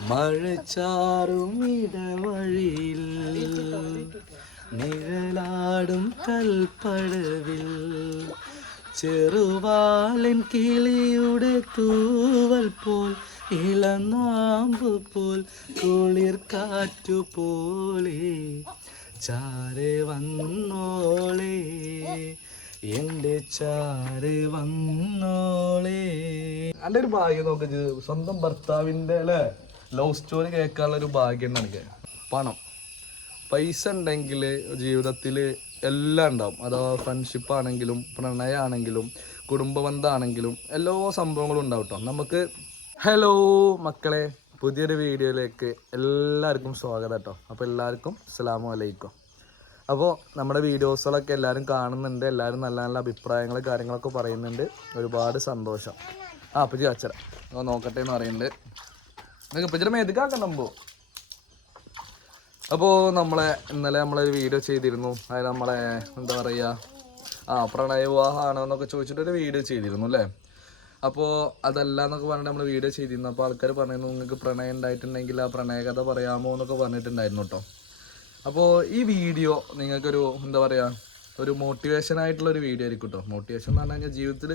മഴച്ചാറും ഇടവഴിയിൽ നിഴലാടും കൽപ്പടവിൽ. ചെറുവാലൻ കിളിയുടെ തൂവൽ പോൽ ഇളനാമ്പ് പോൽ കുളിർ കാറ്റു പോലെ. ചാരെ വന്നോളേ എന്റെ ചാര് വന്നോളേ. നല്ലൊരു ഭാഗ്യം നോക്ക സ്വന്തം ഭർത്താവിന്റെ അല്ലേ? ലവ് സ്റ്റോറി കേൾക്കാനുള്ള ഒരു ഭാഗ്യം എനിക്ക്. പണം. പൈസ ഉണ്ടെങ്കിൽ ജീവിതത്തിൽ എല്ലാം ഉണ്ടാവും. അഥവാ ഫ്രണ്ട്ഷിപ്പ് ആണെങ്കിലും പ്രണയമാണെങ്കിലും കുടുംബ ബന്ധമാണെങ്കിലും എല്ലാ സംഭവങ്ങളും ഉണ്ടാവും കേട്ടോ നമുക്ക് ഹലോ മക്കളെ പുതിയൊരു വീഡിയോയിലേക്ക് എല്ലാവർക്കും സ്വാഗതം കേട്ടോ അപ്പോൾ എല്ലാവർക്കും അസ്സലാമു അലൈക്കും. അപ്പോൾ നമ്മുടെ വീഡിയോസുകളൊക്കെ എല്ലാവരും കാണുന്നുണ്ട്. എല്ലാവരും നല്ല നല്ല അഭിപ്രായങ്ങൾ കാര്യങ്ങളൊക്കെ പറയുന്നുണ്ട്. ഒരുപാട് സന്തോഷം. ആ അപ്പച്ചി അച്ഛൻ നോക്കട്ടെ എന്ന് പറയുന്നുണ്ട്. നിങ്ങൾക്ക് ഇപ്പച്ചിയുടെ സംഭവം അപ്പോൾ നമ്മളെ ഇന്നലെ നമ്മളൊരു വീഡിയോ ചെയ്തിരുന്നു. അത് നമ്മളെ എന്താ പറയുക ആ പ്രണയവിവാഹമാണോ എന്നൊക്കെ ചോദിച്ചിട്ടൊരു വീഡിയോ ചെയ്തിരുന്നു അല്ലേ? അപ്പോൾ അതല്ല എന്നൊക്കെ പറഞ്ഞിട്ട് നമ്മൾ വീഡിയോ ചെയ്തിരുന്നു. അപ്പോൾ ആൾക്കാർ പറയുന്നു നിങ്ങൾക്ക് പ്രണയം ഉണ്ടായിട്ടുണ്ടെങ്കിൽ ആ പ്രണയകഥ പറയാമോ എന്നൊക്കെ പറഞ്ഞിട്ടുണ്ടായിരുന്നു കേട്ടോ. അപ്പോൾ ഈ വീഡിയോ നിങ്ങൾക്കൊരു എന്താ പറയുക ഒരു മോട്ടിവേഷൻ ആയിട്ടുള്ള ഒരു വീഡിയോ ആയിരിക്കും കേട്ടോ. മോട്ടിവേഷൻ എന്ന് പറഞ്ഞു കഴിഞ്ഞാൽ ജീവിതത്തിൽ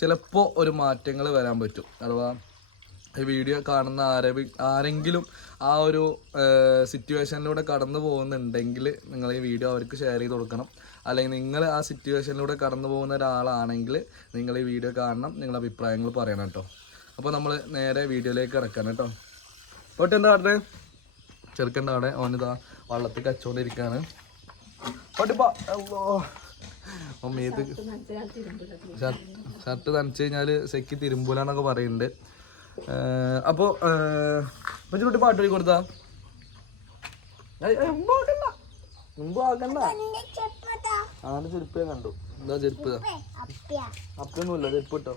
ചിലപ്പോൾ ഒരു മാറ്റങ്ങൾ വരാൻ പറ്റും. അഥവാ ഈ വീഡിയോ കാണുന്ന ആരെ ആരെങ്കിലും ആ ഒരു സിറ്റുവേഷനിലൂടെ കടന്നു പോകുന്നുണ്ടെങ്കിൽ നിങ്ങൾ ഈ വീഡിയോ അവർക്ക് ഷെയർ ചെയ്ത് കൊടുക്കണം. അല്ലെങ്കിൽ നിങ്ങൾ ആ സിറ്റുവേഷനിലൂടെ കടന്നു പോകുന്ന ഒരാളാണെങ്കിൽ നിങ്ങൾ ഈ വീഡിയോ കാണണം. നിങ്ങളുടെ അഭിപ്രായങ്ങൾ പറയണം കേട്ടോ. അപ്പോൾ നമ്മൾ നേരെ വീഡിയോയിലേക്ക് കിടക്കണം കേട്ടോ. പോട്ടെ എന്താ പറഞ്ഞത് ചെറുക്കന്റെ അവിടെ ഓനിതാ വള്ളത്തിൽ പട്ടിപ്പാ മമ്മീത് ഷർട്ട് നനച്ച് കഴിഞ്ഞാൽ സെക്കി തിരുമ്പൂലെന്നൊക്കെ പറയുന്നുണ്ട്. അപ്പോൾ മറ്റൊരു പാട്ട് വഴി കൊടുത്താ? ആന്റെ ചെരുപ്പ് കണ്ടു. എന്താ ചെരുപ്പ്. അപ്പൊന്നുമില്ല ചെരുപ്പ് കിട്ടോ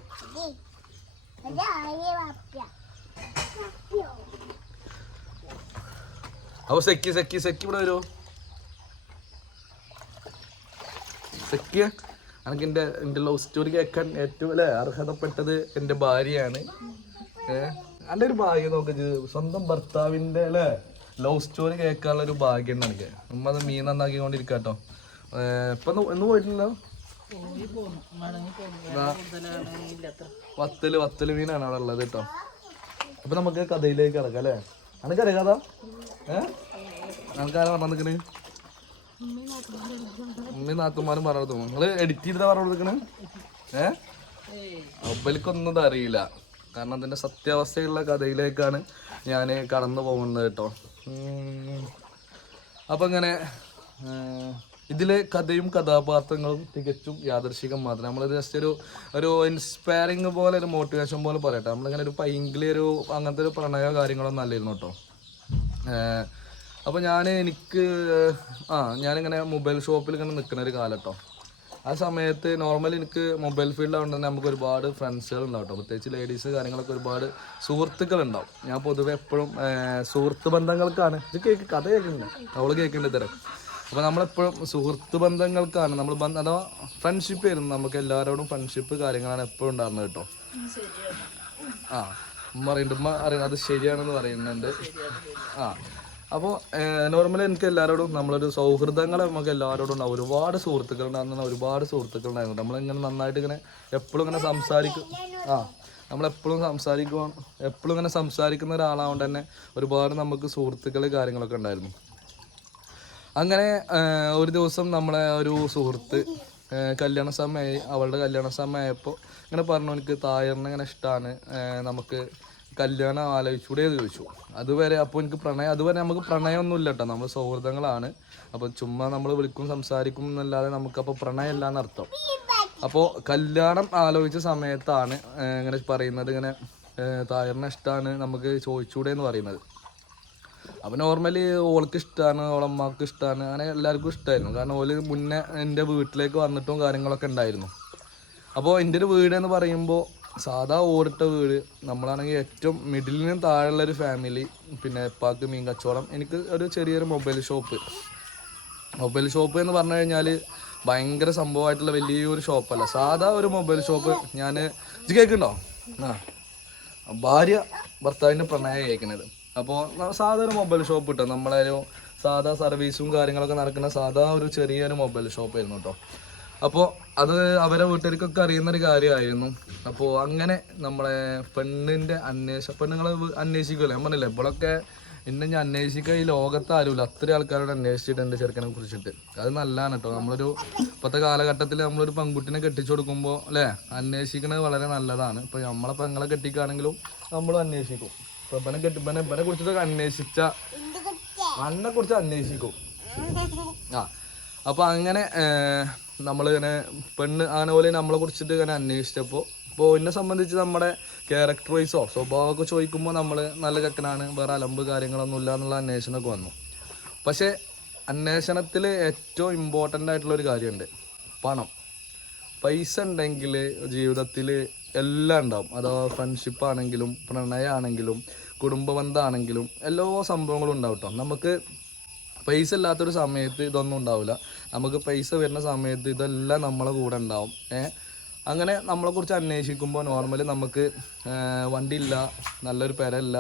അപ്പൊ സെക്കി സെക്കി സെക്കി ഇവിടെ വരുമോ സെക്കിയ? എനിക്ക് എന്റെ എന്റെ ലവ് സ്റ്റോറി കേൾക്കാൻ ഏറ്റവും അല്ലേ അർഹതപ്പെട്ടത് എന്റെ ഭാര്യയാണ്. എന്റെ ഒരു ഭാഗ്യം നോക്ക സ്വന്തം ഭർത്താവിന്റെ അല്ലേ? ലവ് സ്റ്റോറി കേൾക്കാനുള്ള ഒരു ഭാഗ്യം ഉണ്ട് എനിക്ക്. ഉമ്മ അത് മീൻ നന്നാക്കിക്കൊണ്ടിരിക്കുക കേട്ടോ ഇപ്പൊ ഒന്ന് പോയിട്ടില്ലല്ലോ? വത്തൽ വത്തൽ മീനാണ് അവിടെ ഉള്ളത് കേട്ടോ. അപ്പൊ നമുക്ക് കഥയിലേക്ക് കിടക്കാം അല്ലേ? അനക്കറിയാം കഥ? ഏഹ് ആൾക്കാരെ പറഞ്ഞു നിൽക്കണേ നാത്തുമാരും പറഞ്ഞു നിങ്ങൾ എഡിറ്റ് ചെയ്തിട്ടാ പറഞ്ഞു കൊടുക്കണേ? ഏഹ് ഒബലിക്കൊന്നും അറിയില്ല. കാരണം അതിന്റെ സത്യാവസ്ഥയുള്ള കഥയിലേക്കാണ് ഞാൻ കടന്നു പോകുന്നത് കേട്ടോ. അപ്പം ഇങ്ങനെ ഇതിലെ കഥയും കഥാപാത്രങ്ങളും തികച്ചും യാദർശികം മാത്രം. നമ്മൾ ജസ്റ്റ് ഒരു ഒരു ഇൻസ്പയറിങ് പോലെ ഒരു മോട്ടിവേഷൻ പോലെ പറയട്ടെ. നമ്മളിങ്ങനെ ഒരു പൈങ്കിളി ഒരു അങ്ങനത്തെ ഒരു പ്രണയ കാര്യങ്ങളൊന്നും അല്ലായിരുന്നു കേട്ടോ. അപ്പോൾ ഞാൻ എനിക്ക് ആ ഞാനിങ്ങനെ മൊബൈൽ ഷോപ്പിൽ ഇങ്ങനെ നിൽക്കുന്ന ഒരു കാലം കേട്ടോ. ആ സമയത്ത് നോർമലി എനിക്ക് മൊബൈൽ ഫീൽഡ് തന്നെ നമുക്ക് ഒരുപാട് ഫ്രണ്ട്സുകൾ ഉണ്ടാവും കേട്ടോ പ്രത്യേകിച്ച് ലേഡീസ് കാര്യങ്ങളൊക്കെ ഒരുപാട് സുഹൃത്തുക്കൾ ഉണ്ടാവും ഞാൻ പൊതുവെ എപ്പോഴും സുഹൃത്ത് ബന്ധങ്ങൾക്കാണ്. ഇത് കേക്ക് കഥ കേൾക്കുന്നില്ല. അവൾ കേൾക്കേണ്ടി തരാം അപ്പോൾ നമ്മളെപ്പോഴും സുഹൃത്ത് ബന്ധങ്ങൾക്കാണ് നമ്മൾ ബന്ധ അഥവാ ഫ്രണ്ട്ഷിപ്പ് ആയിരുന്നു. നമുക്ക് എല്ലാവരോടും ഫ്രണ്ട്ഷിപ്പ് കാര്യങ്ങളാണ് എപ്പോഴും ഉണ്ടാകുന്നത് കേട്ടോ ആ ഉമ്മ അറിയുന്നുണ്ട് ഉമ്മ അറിയുന്നത് അത് ശരിയാണെന്ന് പറയുന്നുണ്ട്. ആ അപ്പോൾ നോർമലി എനിക്ക് എല്ലാവരോടും നമ്മളൊരു സൗഹൃദങ്ങൾ നമുക്ക് എല്ലാവരോടും ഉണ്ടാവും. ഒരുപാട് സുഹൃത്തുക്കൾ ഉണ്ടാകുന്ന ഒരുപാട് സുഹൃത്തുക്കൾ ഉണ്ടായിരുന്നു. നമ്മളിങ്ങനെ നന്നായിട്ട് ഇങ്ങനെ എപ്പോഴും ഇങ്ങനെ സംസാരിക്കും ആ നമ്മളെപ്പോഴും സംസാരിക്കുക എപ്പോഴും ഇങ്ങനെ സംസാരിക്കുന്ന ഒരാളാകൊണ്ട് തന്നെ ഒരുപാട് നമുക്ക് സുഹൃത്തുക്കൾ കാര്യങ്ങളൊക്കെ ഉണ്ടായിരുന്നു. അങ്ങനെ ഒരു ദിവസം നമ്മളെ ഒരു സുഹൃത്ത് കല്യാണ സമയമായി അവളുടെ കല്യാണ സമയമായപ്പോൾ ഇങ്ങനെ പറഞ്ഞു എനിക്ക് തായറിനെ ഇങ്ങനെ ഇഷ്ടമാണ് നമുക്ക് കല്യാണം ആലോചിച്ചൂടെ ചോദിച്ചു. അതുവരെ അപ്പോൾ എനിക്ക് പ്രണയം അതുവരെ നമുക്ക് പ്രണയമൊന്നുമില്ല കേട്ടോ നമ്മൾ സൗഹൃദങ്ങളാണ് അപ്പോൾ ചുമ്മാ നമ്മൾ വിളിക്കും സംസാരിക്കും എന്നല്ലാതെ നമുക്കപ്പോൾ പ്രണയമല്ല എന്നർത്ഥം അപ്പോൾ കല്യാണം ആലോചിച്ച സമയത്താണ് ഇങ്ങനെ പറയുന്നത് ഇങ്ങനെ തായറിനെ ഇഷ്ടമാണ് നമുക്ക് ചോദിച്ചൂടെ എന്ന് പറയുന്നത്. അപ്പൊ നോർമലി ഓൾക്ക് ഇഷ്ടമാണ് ഓളമ്മക്ക് ഇഷ്ടമാണ് അങ്ങനെ എല്ലാവർക്കും ഇഷ്ടമായിരുന്നു കാരണം ഓൽ മുന്നേ എന്റെ വീട്ടിലേക്ക് വന്നിട്ടും കാര്യങ്ങളൊക്കെ ഉണ്ടായിരുന്നു. അപ്പോൾ എന്റെ ഒരു വീട് എന്ന് പറയുമ്പോൾ സാധാ ഓടിട്ട വീട്. നമ്മളാണെങ്കിൽ ഏറ്റവും മിഡിലിന് താഴെയുള്ള ഒരു ഫാമിലി പിന്നെ ഉപ്പാക്ക് മീൻ കച്ചവടം. എനിക്ക് ഒരു ചെറിയൊരു മൊബൈൽ ഷോപ്പ് മൊബൈൽ ഷോപ്പ് എന്ന് പറഞ്ഞു കഴിഞ്ഞാൽ ഭയങ്കര സംഭവമായിട്ടുള്ള വലിയൊരു ഷോപ്പല്ല സാധാ ഒരു മൊബൈൽ ഷോപ്പ് ഞാൻ ഇത് കേൾക്കുന്നുണ്ടോ? ആ. ഭാര്യ ഭർത്താവിന്റെ പ്രണയം കേൾക്കുന്നത് അപ്പോൾ സാധാ ഒരു മൊബൈൽ ഷോപ്പ് കിട്ടും നമ്മളൊരു സാധാ സർവീസും കാര്യങ്ങളൊക്കെ നടക്കുന്ന സാധാ ഒരു ചെറിയൊരു മൊബൈൽ ഷോപ്പ് ഷോപ്പായിരുന്നു കേട്ടോ അപ്പോൾ അത് അവരെ വീട്ടുകാർക്കൊക്കെ അറിയുന്ന ഒരു കാര്യമായിരുന്നു. അപ്പോൾ അങ്ങനെ നമ്മളെ പെണ്ണിന്റെ അന്വേഷ പെണ്ണുങ്ങളെ അന്വേഷിക്കുമല്ലോ ഞാൻ പറഞ്ഞില്ലേ ഇപ്പോഴൊക്കെ ഇന്ന് ഞാൻ അന്വേഷിക്കുക ഈ ലോകത്ത് ആരുമില്ല. അത്രയും ആൾക്കാരോട് അന്വേഷിച്ചിട്ടുണ്ട് ചെറുക്കനെ കുറിച്ചിട്ട്. അത് നല്ലതാണ് കേട്ടോ. നമ്മളൊരു ഇപ്പോഴത്തെ കാലഘട്ടത്തിൽ നമ്മളൊരു പെൺകുട്ടിനെ കെട്ടിച്ചു കൊടുക്കുമ്പോൾ അല്ലേ അന്വേഷിക്കുന്നത് വളരെ നല്ലതാണ്. ഇപ്പോൾ നമ്മളെ പെങ്ങളെ കെട്ടിക്കുകയാണെങ്കിലും നമ്മളും അന്വേഷിക്കും. ഇപ്പൊ ഇവനെ കെട്ടി ഇവനെ ഇവനെ കുറിച്ചിട്ടൊക്കെ അന്വേഷിച്ച അന്നെ കുറിച്ച് അന്വേഷിക്കും. ആ അപ്പോൾ അങ്ങനെ നമ്മൾ ഇങ്ങനെ പെണ്ണ് അങ്ങനെ പോലെ നമ്മളെ കുറിച്ചിട്ട് ഇങ്ങനെ അന്വേഷിച്ചപ്പോൾ ഇപ്പോൾ എന്നെ സംബന്ധിച്ച് നമ്മുടെ ക്യാരക്ടർ വൈസോ സ്വഭാവമൊക്കെ ചോദിക്കുമ്പോൾ നമ്മൾ നല്ല ചെക്കനാണ് വേറെ അലമ്പ് കാര്യങ്ങളൊന്നും ഇല്ല എന്നുള്ള അന്വേഷണമൊക്കെ വന്നു. പക്ഷേ അന്വേഷണത്തിൽ ഏറ്റവും ഇമ്പോർട്ടന്റ് ആയിട്ടുള്ളൊരു കാര്യമുണ്ട് പണം. പൈസ ഉണ്ടെങ്കിൽ ജീവിതത്തിൽ എല്ലാം ഉണ്ടാവും. അഥവാ ഫ്രണ്ട്ഷിപ്പ് ആണെങ്കിലും പ്രണയമാണെങ്കിലും കുടുംബ ബന്ധമാണെങ്കിലും എല്ലാ സംഭവങ്ങളും ഉണ്ടാവും കേട്ടോ നമുക്ക് പൈസ ഇല്ലാത്തൊരു സമയത്ത് ഇതൊന്നും ഉണ്ടാവില്ല നമുക്ക് പൈസ വരുന്ന സമയത്ത് ഇതെല്ലാം നമ്മളെ കൂടെ ഉണ്ടാവും. ഏ? അങ്ങനെ നമ്മളെക്കുറിച്ച് അന്വേഷിക്കുമ്പോൾ നോർമലി നമുക്ക് വണ്ടി ഇല്ല നല്ലൊരു പെരല്ല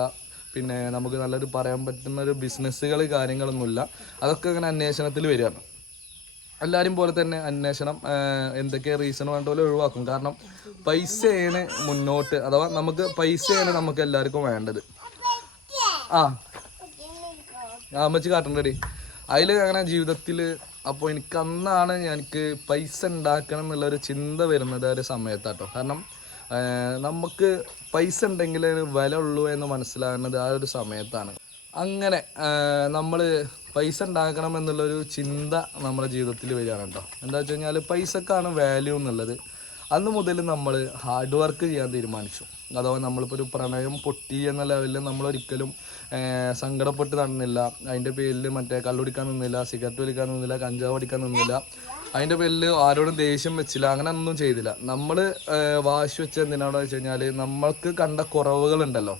പിന്നെ നമുക്ക് നല്ലൊരു പറയാൻ പറ്റുന്ന ഒരു ബിസിനസ്സുകൾ കാര്യങ്ങളൊന്നുമില്ല. അതൊക്കെ അങ്ങനെ അന്വേഷണത്തിൽ വരികയാണ്. എല്ലാവരും പോലെ തന്നെ അന്വേഷണം എന്തൊക്കെ റീസൺ വേണ്ട പോലെ ഒഴിവാക്കും. കാരണം പൈസയാണ് മുന്നോട്ട് അഥവാ നമുക്ക് പൈസയാണ് നമുക്ക് എല്ലാവർക്കും വേണ്ടത്. ആ അമ്മച്ചി കാട്ടണ്ടടി. അതിൽ അങ്ങനെ ജീവിതത്തിൽ അപ്പോൾ എനിക്ക് അന്നാണ് എനിക്ക് പൈസ ഉണ്ടാക്കണം എന്നുള്ളൊരു ചിന്ത വരുന്നത് ഒരു സമയത്താട്ടോ. കാരണം നമുക്ക് പൈസ ഉണ്ടെങ്കിൽ വില ഉള്ളൂ എന്ന് മനസ്സിലാകുന്നത് ആ ഒരു സമയത്താണ്. അങ്ങനെ നമ്മൾ പൈസ ഉണ്ടാക്കണം എന്നുള്ളൊരു ചിന്ത നമ്മുടെ ജീവിതത്തിൽ വരികയാണ് കേട്ടോ എന്താ വെച്ച് കഴിഞ്ഞാൽ പൈസക്കാണ് വാല്യൂ എന്നുള്ളത്. അന്ന് മുതൽ നമ്മൾ ഹാർഡ് വർക്ക് ചെയ്യാൻ തീരുമാനിച്ചു. അഥവാ നമ്മളിപ്പോൾ ഒരു പ്രണയം പൊട്ടി എന്ന ലെവലിൽ നമ്മൾ ഒരിക്കലും സങ്കടപ്പെട്ട് നടന്നില്ല. അതിന്റെ പേരിൽ മറ്റേ കള്ളുടിക്കാൻ നിന്നില്ല സിഗരറ്റ് വലിക്കാൻ നിന്നില്ല കഞ്ചാവ് അടിക്കാൻ നിന്നില്ല. അതിന്റെ പേരിൽ ആരോടും ദേഷ്യം വെച്ചില്ല അങ്ങനെ ഒന്നും ചെയ്തില്ല. നമ്മൾ വാശി വെച്ച എന്തിനാണെന്ന് വെച്ച് കഴിഞ്ഞാൽ നമ്മൾക്ക് കണ്ട കുറവുകളുണ്ടല്ലോ.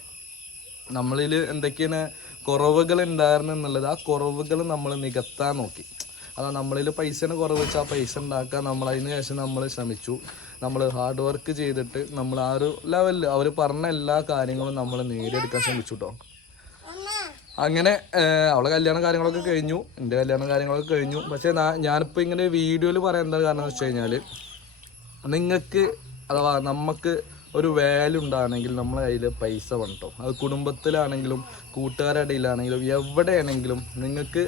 നമ്മളിൽ എന്തൊക്കെയാണ് കുറവുകൾ ഉണ്ടായിരുന്നു എന്നുള്ളത് ആ കുറവുകൾ നമ്മൾ നികത്താൻ നോക്കി. അതാ നമ്മളിൽ പൈസന് കുറവ് വെച്ചാൽ പൈസ ഉണ്ടാക്കാൻ നമ്മൾ അതിന് ശേഷം നമ്മൾ ശ്രമിച്ചു. നമ്മൾ ഹാർഡ് വർക്ക് ചെയ്തിട്ട് നമ്മൾ ആ ഒരു ലെവലിൽ അവർ പറഞ്ഞ എല്ലാ കാര്യങ്ങളും നമ്മൾ നേടിയെടുക്കാൻ ശ്രമിച്ചു കേട്ടോ അങ്ങനെ അവളെ കല്യാണ കാര്യങ്ങളൊക്കെ കഴിഞ്ഞു. എന്റെ കല്യാണ കാര്യങ്ങളൊക്കെ കഴിഞ്ഞു. പക്ഷേ ഞാനിപ്പോൾ ഇങ്ങനെ വീഡിയോയിൽ പറയാൻ കാരണം എന്ന് വെച്ച് കഴിഞ്ഞാൽ നിങ്ങൾക്ക് അഥവാ നമുക്ക് ഒരു വാല്യൂ ഉണ്ടാണെങ്കിൽ നമ്മളെ കയ്യിൽ പൈസ വേണം അത് കുടുംബത്തിലാണെങ്കിലും കൂട്ടുകാരുടെ ഇടയിലാണെങ്കിലും എവിടെയാണെങ്കിലും നിങ്ങൾക്ക്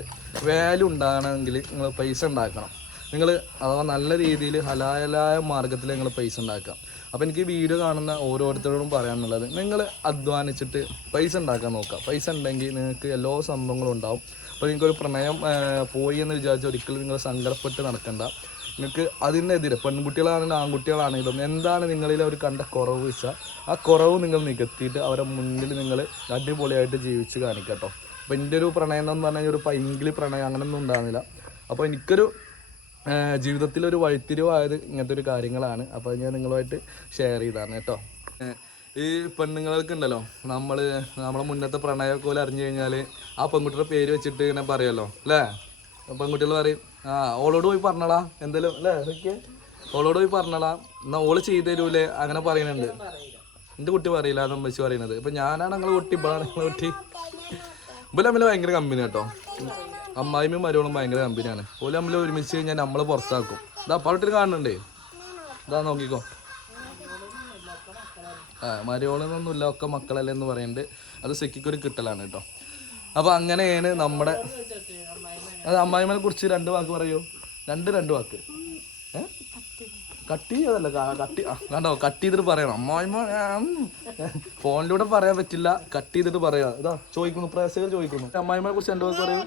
വാല്യൂ ഉണ്ടാകണമെങ്കിൽ നിങ്ങൾ പൈസ ഉണ്ടാക്കണം. നിങ്ങൾ അഥവാ നല്ല രീതിയിൽ ഹലാലായ മാർഗത്തിൽ നിങ്ങൾ പൈസ ഉണ്ടാക്കാം അപ്പോൾ എനിക്ക് വീഡിയോ കാണുന്ന ഓരോരുത്തരോടും പറയാനുള്ളത് നിങ്ങൾ അധ്വാനിച്ചിട്ട് പൈസ ഉണ്ടാക്കാൻ നോക്കുക. പൈസ ഉണ്ടെങ്കിൽ നിങ്ങൾക്ക് എല്ലാ സംഭവങ്ങളും ഉണ്ടാവും. അപ്പോൾ നിങ്ങൾക്കൊരു പ്രണയം പോയി എന്ന് വിചാരിച്ച് ഒരിക്കലും നിങ്ങൾ സങ്കടപ്പെട്ട് നടക്കണ്ട. നിങ്ങൾക്ക് അതിനെതിരെ പെൺകുട്ടികളാണെങ്കിലും ആൺകുട്ടികളാണെങ്കിലും എന്താണ് നിങ്ങളിൽ അവർ കണ്ട കുറവ് വെച്ചാൽ ആ കുറവ് നിങ്ങൾ നികത്തിയിട്ട് അവരെ മുന്നിൽ നിങ്ങൾ അടിപൊളിയായിട്ട് ജീവിച്ച് കാണിക്കട്ടോ അപ്പോൾ എന്റെ ഒരു പ്രണയം എന്ന് പറഞ്ഞാൽ ഒരു പൈങ്കിളി പ്രണയം അങ്ങനെയൊന്നും ഉണ്ടാകുന്നില്ല അപ്പോൾ എനിക്കൊരു ആഹ് ജീവിതത്തിലൊരു വഴിത്തിരിവായത് ഇങ്ങനത്തെ ഒരു കാര്യങ്ങളാണ്. അപ്പോൾ ഞാൻ നിങ്ങളുമായിട്ട് ഷെയർ ചെയ്താണ് കേട്ടോ. ഈ പെണ്ണുങ്ങൾക്ക് ഉണ്ടല്ലോ നമ്മൾ നമ്മളെ മുന്നത്തെ പ്രണയമൊക്കെ അറിഞ്ഞു കഴിഞ്ഞാൽ ആ പെൺകുട്ടിയുടെ പേര് വെച്ചിട്ട് ഇങ്ങനെ പറയുമല്ലോ അല്ലേ? പെൺകുട്ടികൾ പറയും ആ ഓളോട് പോയി പറഞ്ഞടാ എന്തേലും അല്ലേ? ഓളോട് പോയി പറഞ്ഞടാ എന്നാ ഓൾ ചെയ്തു തരൂലേ അങ്ങനെ പറയുന്നുണ്ട് എന്റെ കുട്ടി പറയില്ല എന്ന് വെച്ച് പറയുന്നത് ഇപ്പം ഞാനാണ് നിങ്ങളെ കുട്ടി നിങ്ങളെ കുട്ടി. ഇവർ തമ്മിൽ ഭയങ്കര കമ്പനി കേട്ടോ. അമ്മായിമ്മയും മരുവളും ഭയങ്കര കമ്പനിയാണ് ഓൽ നമ്മൾ ഒരുമിച്ച് കഴിഞ്ഞാൽ നമ്മളെ പുറത്താക്കും. ഇതാ അപ്പാട്ടിട്ട് കാണുന്നുണ്ടേ. ഇതാ നോക്കിക്കോ. ആ മരുവളെന്നൊന്നുമില്ല ഒക്കെ മക്കളല്ലേ എന്ന് പറയുന്നുണ്ട് അത് സെക്കിക്കൊരു കിട്ടലാണ് കേട്ടോ. അപ്പൊ അങ്ങനെയാണ് നമ്മുടെ അത് അമ്മായിമ്മനെ കുറിച്ച് രണ്ട് വാക്ക് പറയൂ. രണ്ട് രണ്ട് വാക്ക്. കട്ടി കട്ട് ചെയ്തല്ല കട്ടി ആ, കണ്ടോ? കട്ട് ചെയ്തിട്ട് പറയണം. അമ്മായിമ്മ ഫോണിലൂടെ പറയാൻ പറ്റില്ല. കട്ട് ചെയ്തിട്ട് പറയാം. ഇതാ ചോദിക്കുന്നു. പ്രേക്ഷകർ ചോദിക്കുന്നു. അമ്മായിമ്മനെ കുറിച്ച് രണ്ട് വാക്ക് പറയൂ.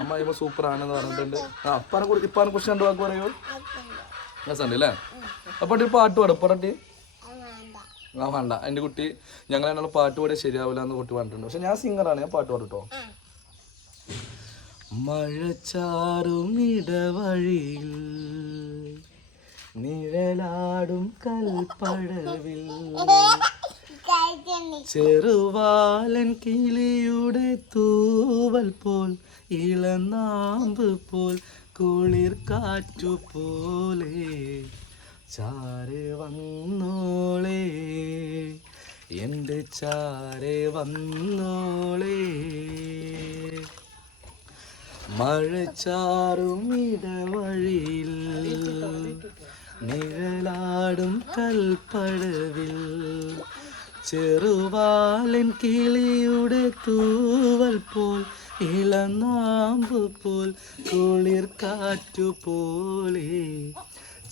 അമ്മായിമ്മ സൂപ്പർ. ആണെന്ന് പറഞ്ഞിട്ടുണ്ട്. ആ അപ്പാനെ കുറിച്ച് ഇപ്പാനെ കുറിച്ച് രണ്ട് വാക്ക് പറയൂ രസമുണ്ട് അല്ലേ അപ്പൊ ഒരു പാട്ട് പാടും പറഞ്ഞിട്ട്? ആ വേണ്ട. എന്റെ കുട്ടി ഞങ്ങൾ എന്നുള്ള പാട്ട് പാടിയാൽ ശരിയാവില്ല എന്ന് കുട്ടി പറഞ്ഞിട്ടുണ്ട്. പക്ഷെ ഞാൻ സിംഗറാണ് ഞാൻ പാട്ട് പാടും കേട്ടോ മഴച്ചാറും ഇടവഴിയിൽ നിഴലാടും കൽപ്പടവിൽ. ചെറുവാലൻ കിളിയുടെ തൂവൽ പോൽ ഇളനാമ്പ് പോൽ കുളിർ കാറ്റു പോലെ ചാരെ വന്നോളേ. എന്റെ ചാരെ വന്നോളേ. മഴ ചാറും ഇടവഴിയിൽ നിഴലാടും കൽപ്പടവിൽ. ചെറുവാലൻ കിളിയുടെ തൂവൽ പോൽ ഇളനാമ്പ് പോൽ കുളിർ കാറ്റു പോലെ.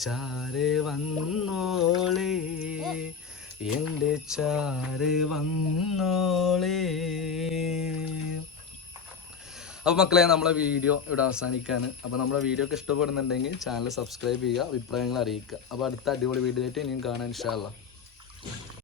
ചാരെ വന്നോളെ എന്റെ ചാരെ വന്നോളെ. അപ്പോൾ മക്കളെ നമ്മളെ വീഡിയോ ഇവിടെ അവസാനിക്കാണ്. അപ്പോൾ നമ്മളെ വീഡിയോ ഒക്കെ ഇഷ്ടപ്പെടുന്നുണ്ടെങ്കിൽ ചാനൽ സബ്സ്ക്രൈബ് ചെയ്യുക അഭിപ്രായങ്ങൾ അറിയിക്കുക. അപ്പോൾ അടുത്ത അടിപൊളി വീഡിയോ ആയിട്ട് ഇനിയും കാണാൻ ഇഷ്ടമല്ല